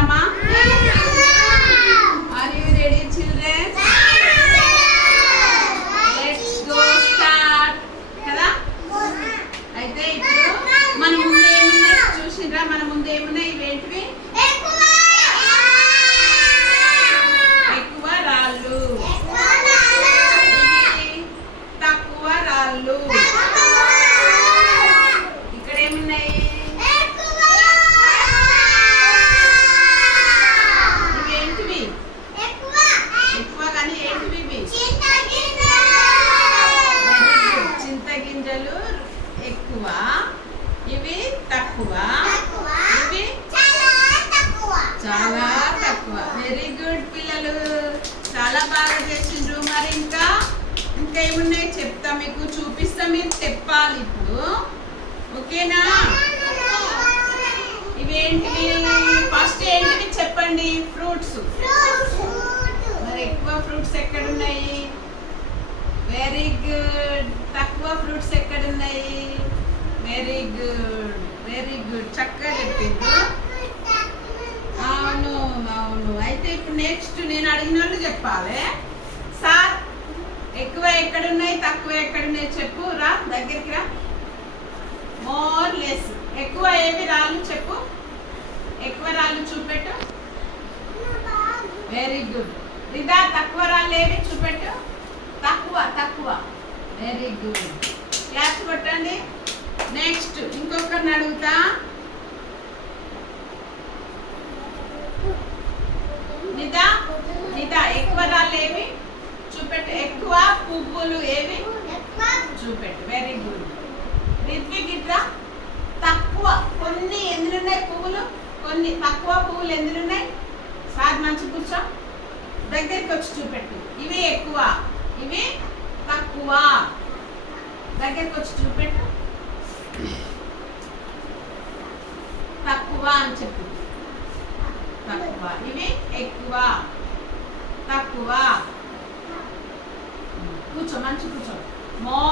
నేర్చుకుందామా? Are you ready children? Let's go start కదా. అయితే ఇప్పుడు మన ముందు ఏమున్నాయి చూసిండ్రా? మన ముందు ఏమున్నాయి? ఇవేంటివి? ఎక్కువ రాళ్ళు, తక్కువ రాళ్ళు. ఇక్కడ ఏమున్నాయి? ఇవేంటివి? ఎక్కువ కానీ ఏంటివి ఇవి? చింతగింజలు ఎక్కువ, ఇవి తక్కువ, ఇవి చాలా తక్కువ. వెరీ గుడ్ పిల్లలు, చాలా బాగా చేసిండ్రు. మరి ఇంకా ఏమున్నాయి చెప్తా, మీకు చూపిస్తా, మీరు చెప్పాలి ఇప్పుడు. ఓకేనా? ఇవేంటివి? ఫస్ట్ ఏంటివి చెప్పండి? ఫ్రూట్స్. మరి ఎక్కువ ఫ్రూట్స్ ఎక్కడున్నాయి? Very good. తక్కువ ఫ్రూట్స్ ఎక్కడున్నాయి? వెరీ గుడ్, వెరీ గుడ్, చక్కగా చెప్పిండ్రు. అవును అవును. అయితే ఇప్పుడు నెక్స్ట్ నేను అడిగిన వాళ్ళు చెప్పాలి. సార్ ఎక్కువ ఎక్కడున్నాయి, తక్కువ ఎక్కడున్నాయి చెప్పు. రా దగ్గరికి రా. More less. ఎక్కువ ఏవి రాళ్ళు చెప్పు. ఎక్కువ రాళ్ళు చూపెట్టు. Very good. రిదా తక్కువ రాళ్ళు ఏవి చూపెట్టు. తక్కువ తక్కువ. Very good. క్లాప్స్ కొట్టండి. నెక్స్ట్ ఇంకొకరిని అడుగుతా. నిదా నిదా ఎక్కువ రాళ్ళు ఏవి చూపెట్టు. ఎక్కువ పువ్వులు ఏవి చూపెట్టు. Very good. రిత్విక్ ఇట్లా. తక్కువ కొన్ని ఎందులున్నాయి పువ్వులు? కొన్ని తక్కువ పువ్వులు ఎందులున్నాయి? సార్ మంచి కూర్చో. దగ్గరికి వచ్చి చూపెట్టు. ఇవి ఎక్కువ, ఇవి తక్కువ. దగ్గరికి వచ్చి చూపెట్టు. తక్కువ అని చెప్పు. తక్కువ. ఇవి ఎక్కువ, తక్కువ. కూర్చో, మంచి కూర్చో. మోర్